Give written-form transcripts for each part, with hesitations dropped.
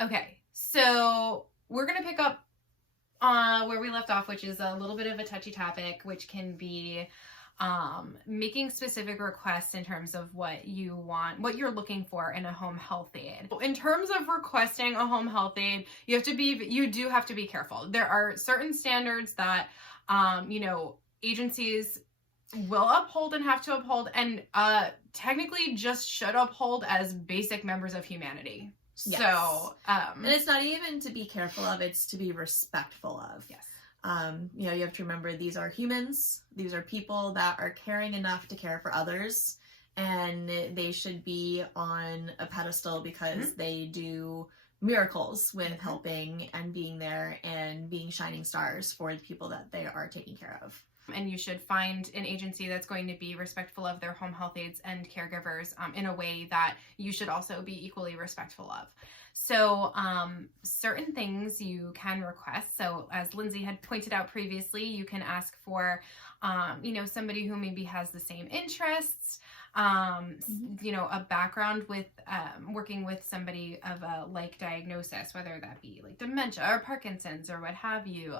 Okay, so we're going to pick up where we left off, which is a little bit of a touchy topic, which can be making specific requests in terms of what you want, what you're looking for in a home health aide. In terms of requesting a home health aide, you do have to be careful. There are certain standards that, agencies will uphold and have to uphold, and technically just should uphold as basic members of humanity. Yes. So, and it's not even to be careful of, it's to be respectful of. Yes. You have to remember these are humans. These are people that are caring enough to care for others, and they should be on a pedestal because they do miracles with helping and being there and being shining stars for the people that they are taking care of. And you should find an agency that's going to be respectful of their home health aides and caregivers in a way that you should also be equally respectful of. So certain things you can request. So as Lindsay had pointed out previously, you can ask for, somebody who maybe has the same interests, a background with working with somebody of a like diagnosis, whether that be like dementia or Parkinson's or what have you.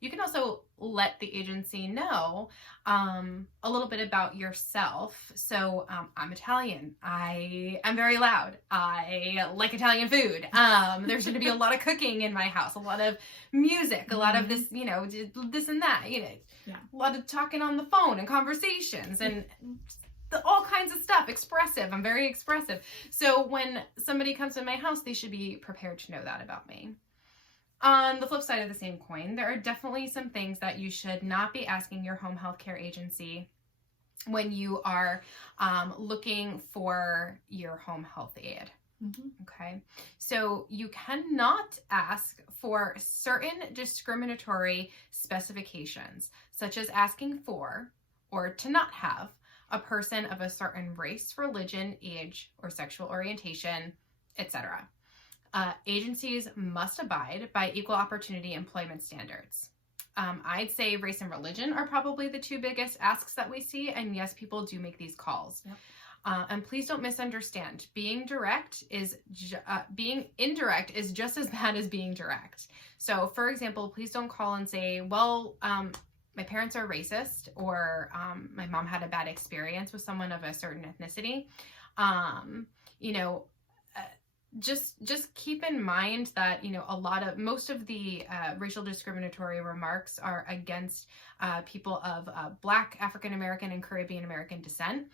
You can also let the agency know a little bit about yourself. So I'm Italian. I am very loud. I like Italian food. There's going to be a lot of cooking in my house, a lot of music, a lot of this, this and that, a lot of talking on the phone and conversations and all kinds of stuff. Expressive. I'm very expressive. So when somebody comes to my house, they should be prepared to know that about me. On the flip side of the same coin, there are definitely some things that you should not be asking your home health care agency when you are looking for your home health aide. Okay, so you cannot ask for certain discriminatory specifications, such as asking for or to not have a person of a certain race, religion, age, or sexual orientation, etc. Agencies must abide by equal opportunity employment standards. I'd say race and religion are probably the two biggest asks that we see, and yes, people do make these calls. Yep. And please don't misunderstand. Being indirect is just as bad as being direct. So, for example, please don't call and say, well, my parents are racist, or my mom had a bad experience with someone of a certain ethnicity. Just keep in mind that, most of the racial discriminatory remarks are against people of Black, African American, and Caribbean American descent,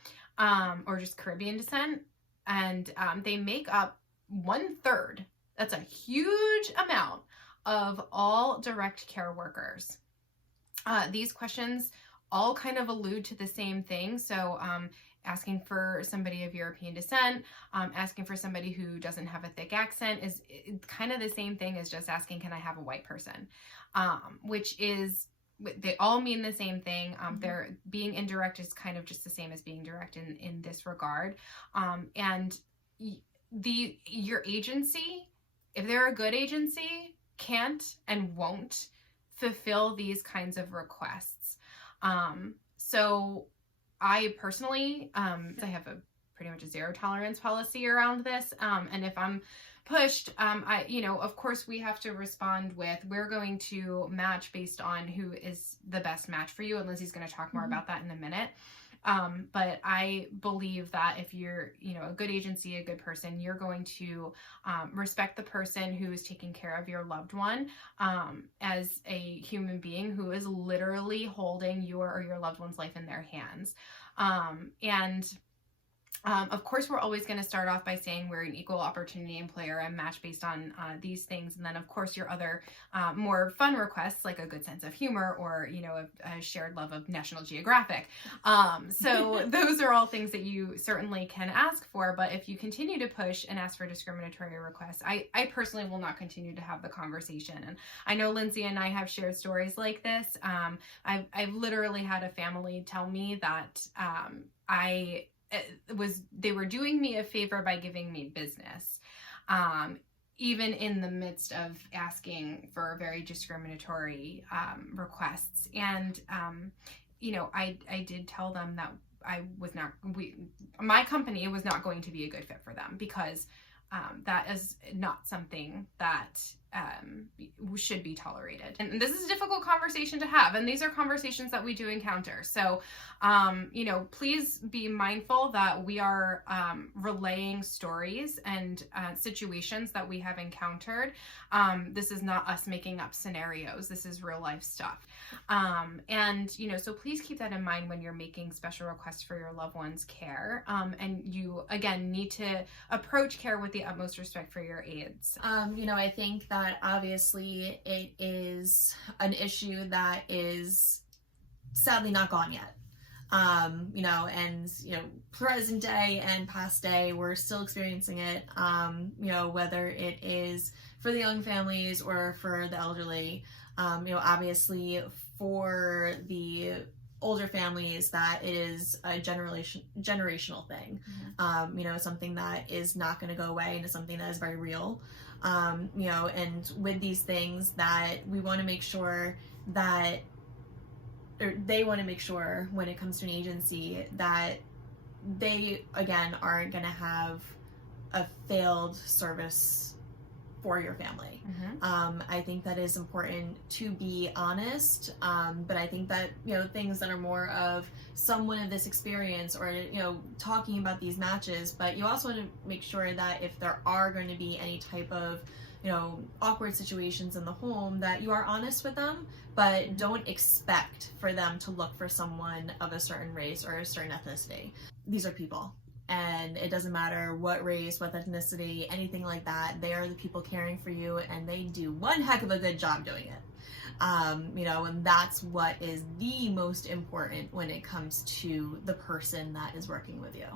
or just Caribbean descent. And they make up 1/3. That's a huge amount of all direct care workers. These questions all kind of allude to the same thing. So asking for somebody of European descent, asking for somebody who doesn't have a thick accent is kind of the same thing as just asking, can I have a white person? Which is, they all mean the same thing. They're being indirect is kind of just the same as being direct in this regard. And your agency, if they're a good agency, can't and won't fulfill these kinds of requests. So I personally, I have a pretty much a zero tolerance policy around this. And if I'm pushed, of course we have to respond with, we're going to match based on who is the best match for you. And Lindsay's going to talk more about that in a minute. But I believe that if you're, a good agency, a good person, you're going to respect the person who is taking care of your loved one as a human being who is literally holding your or your loved one's life in their hands. Of course, we're always going to start off by saying we're an equal opportunity employer and match based on these things. And then, of course, your other more fun requests, like a good sense of humor or, a shared love of National Geographic. So those are all things that you certainly can ask for. But if you continue to push and ask for discriminatory requests, I personally will not continue to have the conversation. And I know Lindsay and I have shared stories like this. I've literally had a family tell me that they were doing me a favor by giving me business, even in the midst of asking for very discriminatory requests. And, I did tell them that my company was not going to be a good fit for them because that is not something that should be tolerated. And this is a difficult conversation to have, and these are conversations that we do encounter. So, please be mindful that we are relaying stories and situations that we have encountered. This is not us making up scenarios. This is real life stuff. So please keep that in mind when you're making special requests for your loved one's care. And you, again, need to approach care with the utmost respect for your aides. I think that obviously it is an issue that is sadly not gone yet. Present day and past day, we're still experiencing it, whether it is for the young families or for the elderly. Obviously for the older families, that is a generational thing. Something that is not going to go away, and is something that is very real. And with these things, that we want to make sure that, or they want to make sure when it comes to an agency, that they, again, aren't going to have a failed service for your family. I think that is important to be honest, but I think that, things that are more of someone of this experience, or, talking about these matches, but you also want to make sure that if there are going to be any type of, awkward situations in the home, that you are honest with them, but don't expect for them to look for someone of a certain race or a certain ethnicity. These are people. And it doesn't matter what race, what ethnicity, anything like that. They are the people caring for you, and they do one heck of a good job doing it. And that's what is the most important when it comes to the person that is working with you.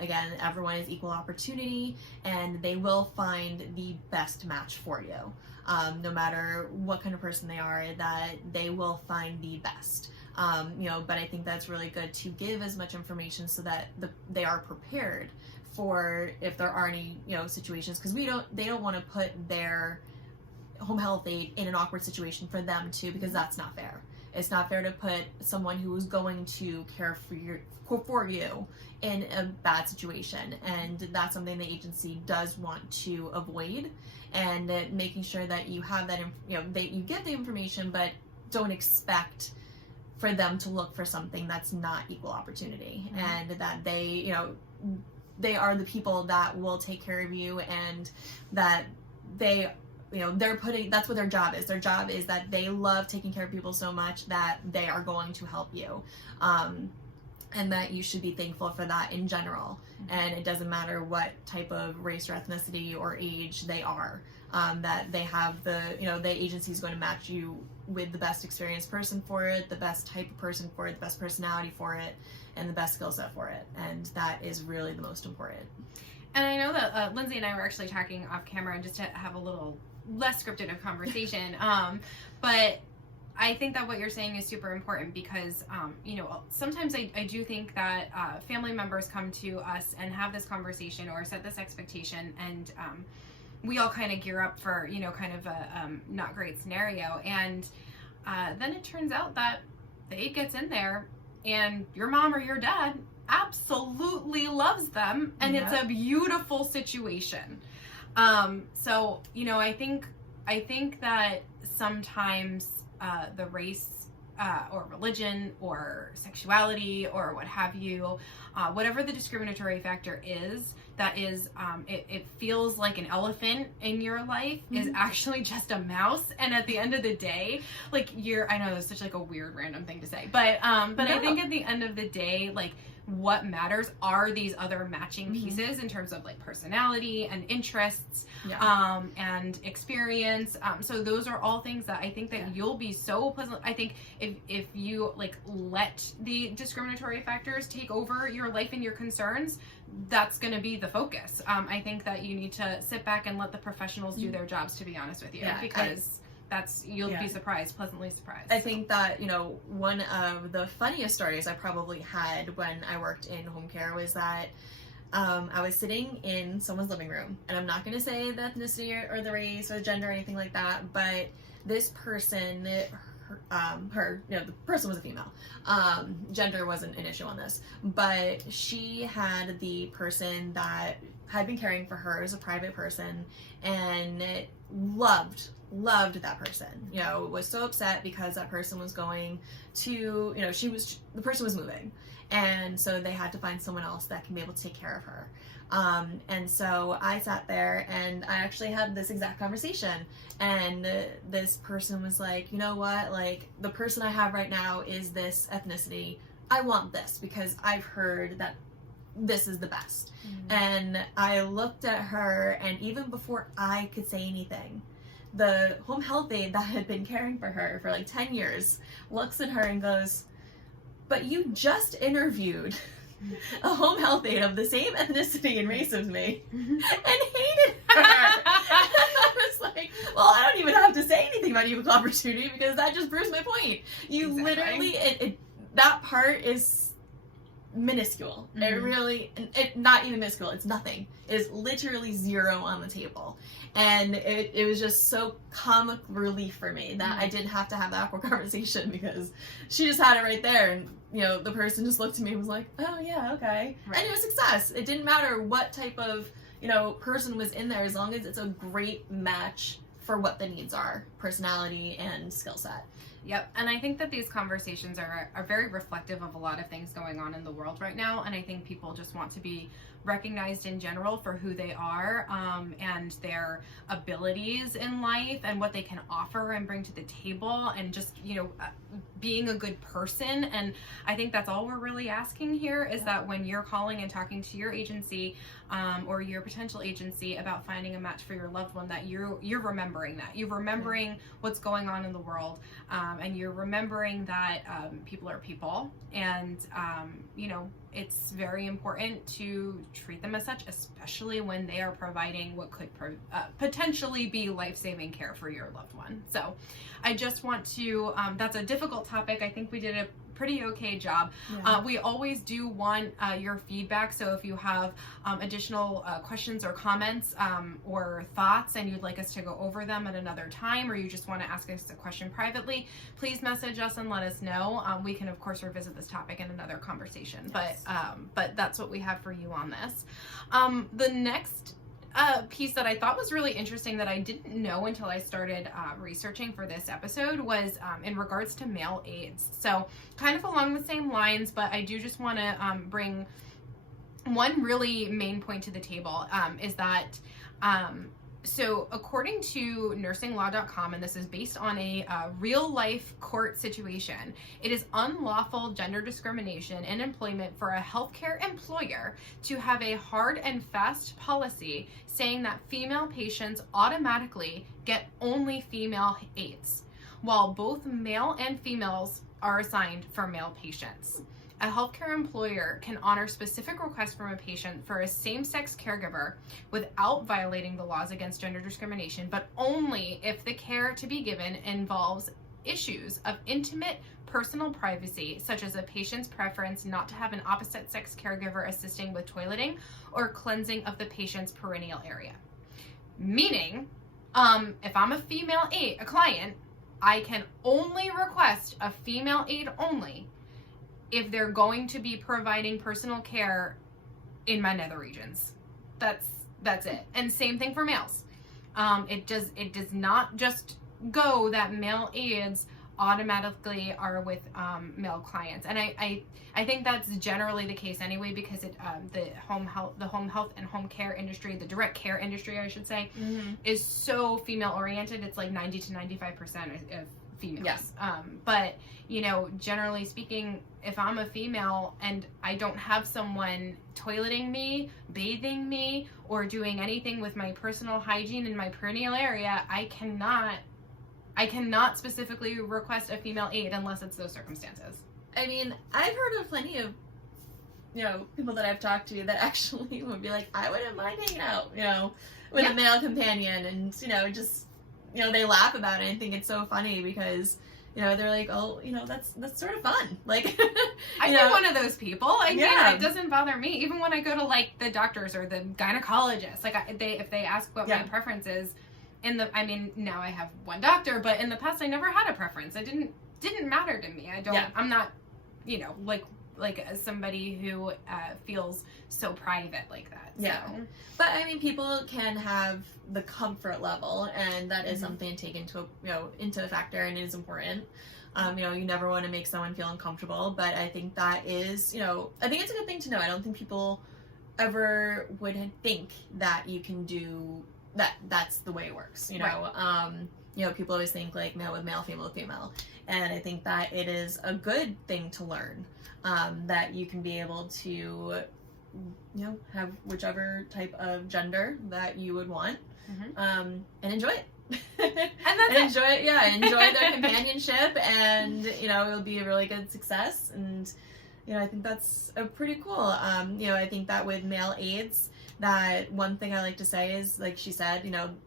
Again, everyone is equal opportunity, and they will find the best match for you. No matter what kind of person they are, that they will find the best. But I think that's really good to give as much information so that they are prepared for if there are any, situations, because they don't want to put their home health aide in an awkward situation for them too, because that's not fair. It's not fair to put someone who is going to care for you in a bad situation, and that's something the agency does want to avoid. And making sure that you have that, you get the information, but don't expect for them to look for something that's not equal opportunity, and that they are the people that will take care of you, and that that's what their job is. Their job is that they love taking care of people so much that they are going to help you. And that you should be thankful for that in general. And it doesn't matter what type of race or ethnicity or age they are, that they have the agency is going to match you with the best experienced person for it, the best type of person for it, the best personality for it, and the best skill set for it. And that is really the most important. And I know that Lindsay and I were actually talking off camera, and just to have a little less scripted of conversation. But I think that what you're saying is super important, because, sometimes I do think that family members come to us and have this conversation or set this expectation, and we all kind of gear up for, kind of a not great scenario. And then it turns out that the aide gets in there, and your mom or your dad absolutely loves them, and it's a beautiful situation. So, I think that sometimes the race or religion or sexuality or what have you, whatever the discriminatory factor is, that is, it feels like an elephant in your life is actually just a mouse. And at the end of the day, like I know that's such like a weird random thing to say, but no. I think at the end of the day, like, what matters are these other matching pieces in terms of like personality and interests, and experience. So those are all things that I think that you'll be so pleasant. I think if you like let the discriminatory factors take over your life and your concerns, that's going to be the focus. I think that you need to sit back and let the professionals do their jobs, to be honest with you, because you'll be surprised, pleasantly surprised. I think that, one of the funniest stories I probably had when I worked in home care was that I was sitting in someone's living room, and I'm not going to say the ethnicity or the race or the gender or anything like that, but this person, the person was a female. Gender wasn't an issue on this, but she had the person that had been caring for her as a private person and loved that person. You know, was so upset because that person was going to, you know, the person was moving. And so they had to find someone else that can be able to take care of her. And so I sat there and I actually had this exact conversation. And this person was like, you know what, like, the person I have right now is this ethnicity. I want this because I've heard that this is the best. And I looked at her, and even before I could say anything, the home health aide that had been caring for her for like 10 years looks at her and goes, but you just interviewed a home health aide of the same ethnicity and race as me and hated her. I was like, well, I don't even have to say anything about equal opportunity because that just proves my point. You literally, that part is minuscule. It really, not even minuscule, it's nothing. It is literally zero on the table. And it was just so comic relief for me that I didn't have to have that awkward conversation because she just had it right there. And, you know, the person just looked at me and was like, oh yeah, okay. Right. And it was success. It didn't matter what type of, you know, person was in there, as long as it's a great match for what the needs are, personality and skill set. Yep, and I think that these conversations are very reflective of a lot of things going on in the world right now, and I think people just want to be recognized in general for who they are, and their abilities in life and what they can offer and bring to the table, and just, you know, being a good person. And I think that's all we're really asking here is that when you're calling and talking to your agency or your potential agency about finding a match for your loved one, that you're remembering that. You're remembering what's going on in the world, and you're remembering that people are people, and you know, it's very important to treat them as such, especially when they are providing what could potentially be life-saving care for your loved one. So I just want to, that's a difficult topic. I think we did a pretty okay job. Yeah. We always do want your feedback, so if you have additional questions or comments or thoughts and you'd like us to go over them at another time, or you just want to ask us a question privately, please message us and let us know. We can of course revisit this topic in another conversation. Yes. But that's what we have for you on this. The next piece that I thought was really interesting that I didn't know until I started researching for this episode was in regards to male aides. So kind of along the same lines, but I do just want to bring one really main point to the table, is that so according to nursinglaw.com, and this is based on a real life court situation, it is unlawful gender discrimination in employment for a healthcare employer to have a hard and fast policy saying that female patients automatically get only female aides, while both male and females are assigned for male patients. A healthcare employer can honor specific requests from a patient for a same-sex caregiver without violating the laws against gender discrimination, but only if the care to be given involves issues of intimate personal privacy, such as a patient's preference not to have an opposite-sex caregiver assisting with toileting or cleansing of the patient's perineal area. Meaning, if I'm a female aide, a client, I can only request a female aide only if they're going to be providing personal care in my nether regions. That's it. And same thing for males. It does not just go that male aides automatically are with male clients. And I think that's generally the case anyway, because the home health and home care industry, the direct care industry, I should say, is so female oriented. It's like 90 to 95% of females. Yes. But, you know, generally speaking, if I'm a female and I don't have someone toileting me, bathing me, or doing anything with my personal hygiene in my perineal area, I cannot specifically request a female aide unless it's those circumstances. I mean, I've heard of plenty of, you know, people that I've talked to that actually would be like, I wouldn't mind hanging out, you know, with a male companion, and, you know, just, you know, they laugh about it and think it's so funny because, you know, they're like, oh, you know, that's sort of fun. Like, I've been one of those people. It doesn't bother me. Even when I go to, like, the doctors or the gynecologist, like, if they ask what my preference is, I mean, now I have one doctor, but in the past I never had a preference. It didn't matter to me. I'm not, you know, like, like somebody who feels so private like that. So. Yeah. But I mean, people can have the comfort level, and that is something to take into a factor, and it is important. You never want to make someone feel uncomfortable, but I think that is, I think it's a good thing to know. I don't think people ever would think that you can do that. That's the way it works. People always think like male with male, female with female, and I think that it is a good thing to learn, that you can be able to, have whichever type of gender that you would want, and enjoy it. And enjoy it. Yeah, enjoy their companionship, and it'll be a really good success. And I think that's pretty cool. I think that with male aides, that one thing I like to say is, like she said,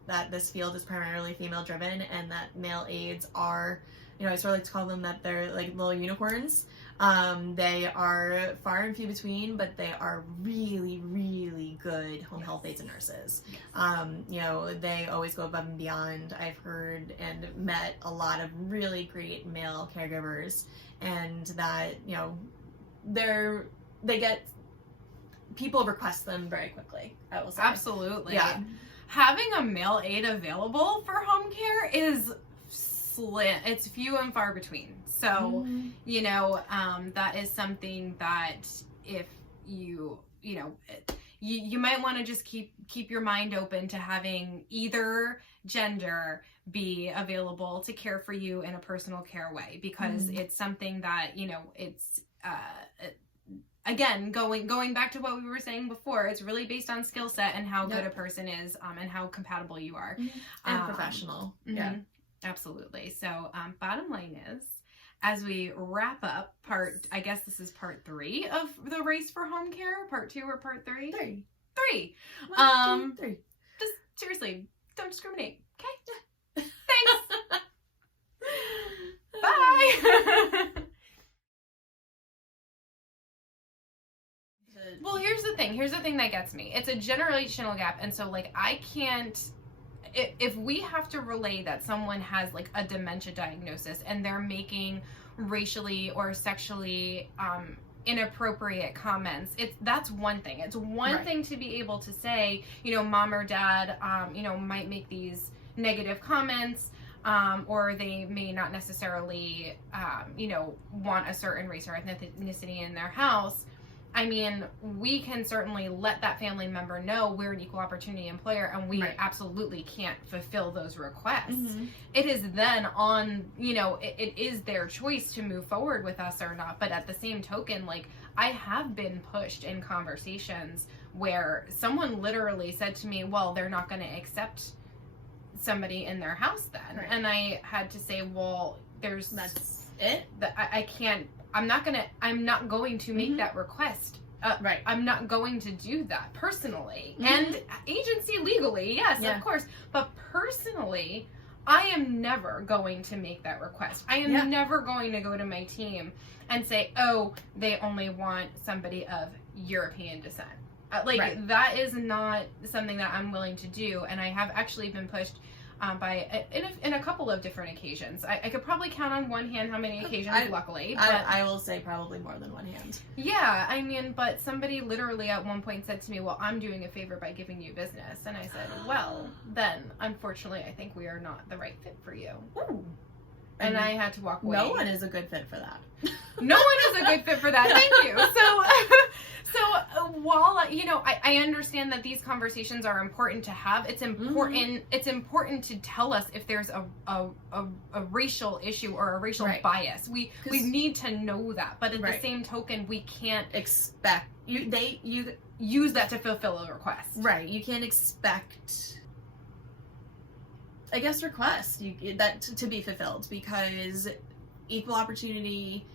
that this field is primarily female driven, and that male aides are, I sort of like to call them that they're like little unicorns. They are far and few between, but they are really, really good home health aides and nurses. Yes. They always go above and beyond. I've heard and met a lot of really great male caregivers, and that, they get, people request them very quickly, I will say. Absolutely. Yeah. Having a male aide available for home care is slim. It's few and far between. So, that is something that if you might want to just keep your mind open to having either gender be available to care for you in a personal care way, because it's something that, it's, again, going back to what we were saying before, it's really based on skill set and how good a person is, and how compatible you are. And professional. Yeah. Absolutely. So, bottom line is, as we wrap up I guess this is part 3 of the race for home care, part 2 or part 3? 3. 1, 2, 3. Just seriously, don't discriminate. Okay. Thanks. Bye. Well, here's the thing that gets me. It's a generational gap, and so like I can't, if we have to relay that someone has like a dementia diagnosis and they're making racially or sexually inappropriate comments, that's one thing. It's one thing to be able to say, mom or dad, might make these negative comments, or they may not necessarily, want a certain race or ethnicity in their house. I mean, we can certainly let that family member know we're an equal opportunity employer, and we absolutely can't fulfill those requests. It is then on, it is their choice to move forward with us or not. But at the same token, like, I have been pushed in conversations where someone literally said to me, well, they're not going to accept somebody in their house then. And I had to say, well, that's it. I can't. I'm not going to make that request. I'm not going to do that personally. And agency legally, yes, of course. But personally, I am never going to make that request. I am never going to go to my team and say, oh, they only want somebody of European descent. That is not something that I'm willing to do. And I have actually been pushed in a couple of different occasions. I could probably count on one hand how many occasions, luckily. But I will say probably more than one hand. Yeah, I mean, but somebody literally at one point said to me, well, I'm doing a favor by giving you business. And I said, well, then, unfortunately, I think we are not the right fit for you. Ooh. And I had to walk away. No one is a good fit for that. No one is a good fit for that. Thank you. So while, I understand that these conversations are important to have, it's important, it's important to tell us if there's a racial issue or a racial bias. We need to know that, but at the same token, we can't expect you use that to fulfill a request. Right. You can't expect, I guess, request that to be fulfilled, because equal opportunity,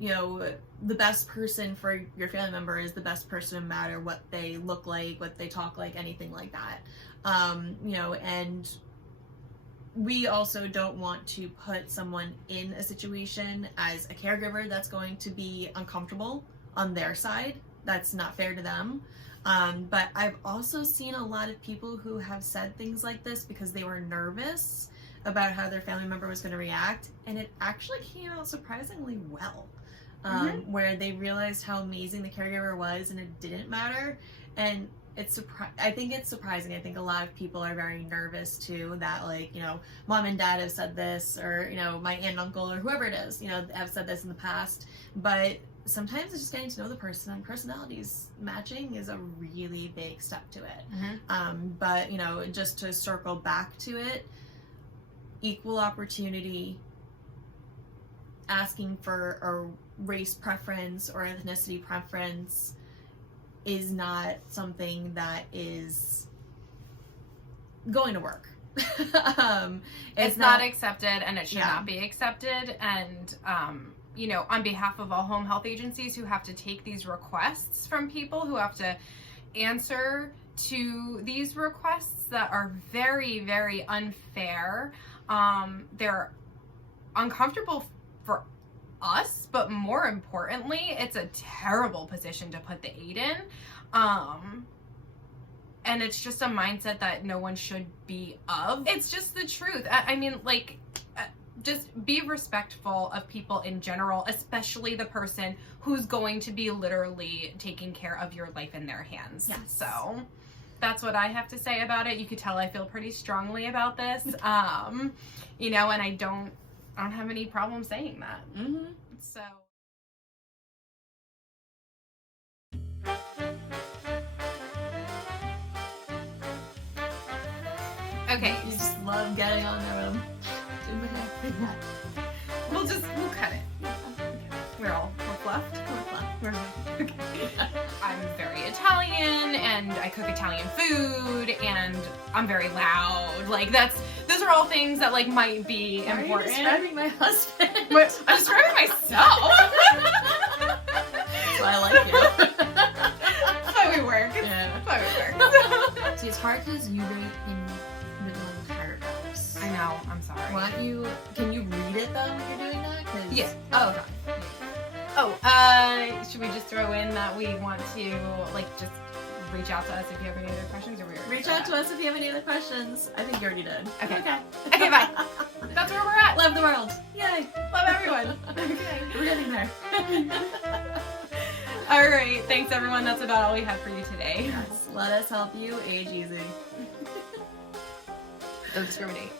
the best person for your family member is the best person, no matter what they look like, what they talk like, anything like that. And we also don't want to put someone in a situation as a caregiver that's going to be uncomfortable on their side. That's not fair to them. But I've also seen a lot of people who have said things like this because they were nervous about how their family member was going to react, and it actually came out surprisingly well. where they realized how amazing the caregiver was and it didn't matter. And I think it's surprising. I think a lot of people are very nervous too that, like, you know, mom and dad have said this, or, you know, my aunt and uncle or whoever it is, you know, have said this in the past. But sometimes it's just getting to know the person, and personalities matching is a really big step to it. But, you know, just to circle back to it, equal opportunity, asking for a race preference or ethnicity preference is not something that is going to work. It's not accepted, and it should not be accepted. And, you know, on behalf of all home health agencies who have to take these requests from people, who have to answer to these requests that are very, very unfair, they're uncomfortable for us, but more importantly, it's a terrible position to put the aide in. And it's just a mindset that no one should be of. It's just the truth. I mean, like, just be respectful of people in general, especially the person who's going to be literally taking care of your life in their hands. Yes. So that's what I have to say about it. You could tell I feel pretty strongly about this. You know, and I don't have any problem saying that. So. Okay. You just love getting on them. We'll cut it. We're fluffed. Okay. I'm very Italian, and I cook Italian food, and I'm very loud. Like, those are all things that, like, might be important. Are you describing my husband? I'm describing myself. So I like you. That's why we work. Yeah. That's why we work. See, it's hard because you write in middle paragraphs. I know. I'm sorry. Can you read it though when you're doing that? Yeah. Oh, okay. Should we just throw in that we want to, like, just reach out to us if you have any other questions, or reach out to us if you have any other questions? I think you already did. Okay, bye. That's where we're at. Love the world. Yay. Love everyone. Okay. We're getting there. All right. Thanks, everyone. That's about all we have for you today. Yes. Let us help you age easy. Don't discriminate.